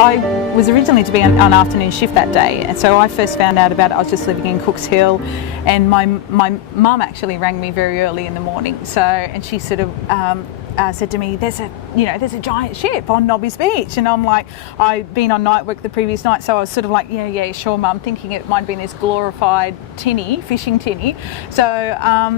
I was originally to be on afternoon shift that day, and so I first found out about it. I was just living in Cooks Hill, and my mum actually rang me very early in the morning. So, and she sort of said to me, "There's a giant ship on Nobbys Beach," and I'm like, I'd been on night work the previous night, so I was sort of like, yeah, sure, Mum, thinking it might have been this glorified fishing tinny. So,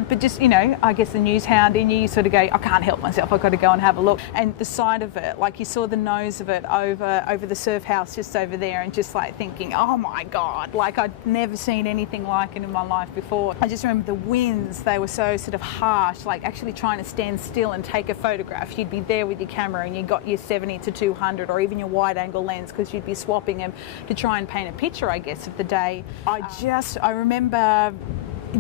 but just, I guess the news hound in you sort of go, I can't help myself, I've got to go and have a look. And the side of it, like you saw the nose of it over the surf house just over there, and just like thinking, oh my God, like I'd never seen anything like it in my life before. I just remember the winds, they were so sort of harsh, like actually trying to stand still and take a photograph. You'd be there with your camera and you got your 70 to 200 or even your wide angle lens, because you'd be swapping them to try and paint a picture, I guess, of the day. I remember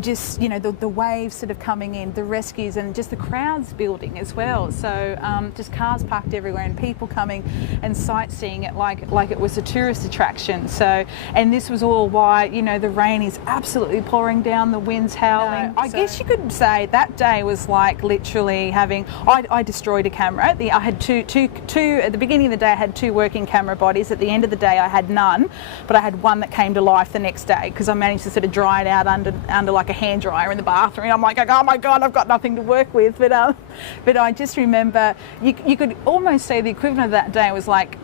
just, the waves sort of coming in, the rescues, and just the crowds building as well. So just cars parked everywhere and people coming and sightseeing it like it was a tourist attraction. So, and this was all why, the rain is absolutely pouring down, the wind's howling. I guess you could say that day was like literally having, I destroyed a camera. I had two, at the beginning of the day I had 2 working camera bodies. At the end of the day I had none, but I had one that came to life the next day because I managed to sort of dry it out under like a hand dryer in the bathroom. I'm like, oh my God, I've got nothing to work with. But I just remember you could almost say the equivalent of that day was like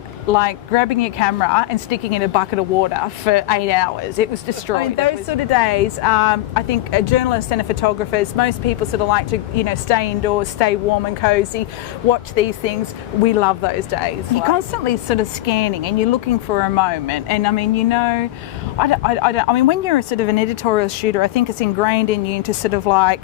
grabbing your camera and sticking in a bucket of water for 8 hours. It was destroyed. I mean, those sort of days, I think journalists and photographers, most people sort of like to, stay indoors, stay warm and cozy, watch these things. We love those days. You're constantly sort of scanning and you're looking for a moment. And I mean, I mean, when you're sort of an editorial shooter, I think it's ingrained in you to sort of like,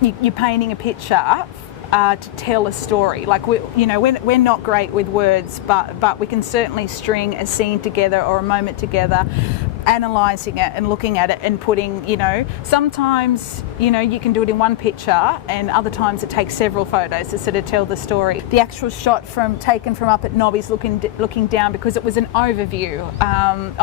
you're painting a picture to tell a story. Like we're not great with words, but we can certainly string a scene together or a moment together, analysing it and looking at it and putting, sometimes, you can do it in one picture, and other times it takes several photos to sort of tell the story. The actual shot taken from up at Nobbys looking down, because it was an overview,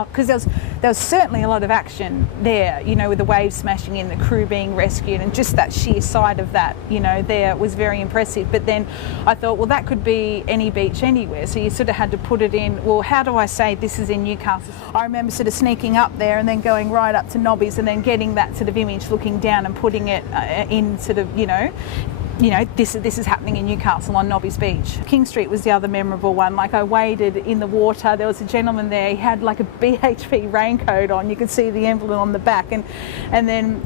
because there was certainly a lot of action there, with the waves smashing in, the crew being rescued, and just that sheer side of that, there was very impressive. But then I thought, well, that could be any beach anywhere, so you sort of had to put it in, well, how do I say this is in Newcastle? I remember sort of sneaking up there and then going right up to Nobbys and then getting that sort of image looking down and putting it in sort of, this is happening in Newcastle on Nobbys Beach. King Street was the other memorable one. Like, I waded in the water. There was a gentleman there. He had like a BHP raincoat on. You could see the emblem on the back, and then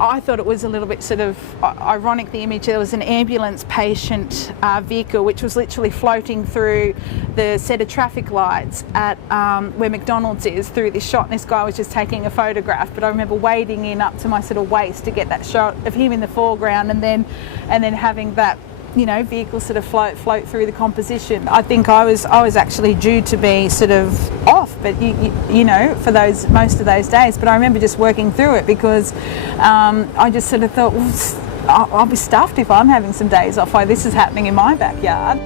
I thought it was a little bit sort of ironic, the image. There was an ambulance patient vehicle which was literally floating through the set of traffic lights at where McDonald's is through this shot, and this guy was just taking a photograph. But I remember wading in up to my sort of waist to get that shot of him in the foreground, and then having that vehicle sort of float through the composition. I think I was actually due to be sort of off, but for most of those days. But I remember just working through it, because I just sort of thought, well, I'll be stuffed if I'm having some days off while this is happening in my backyard.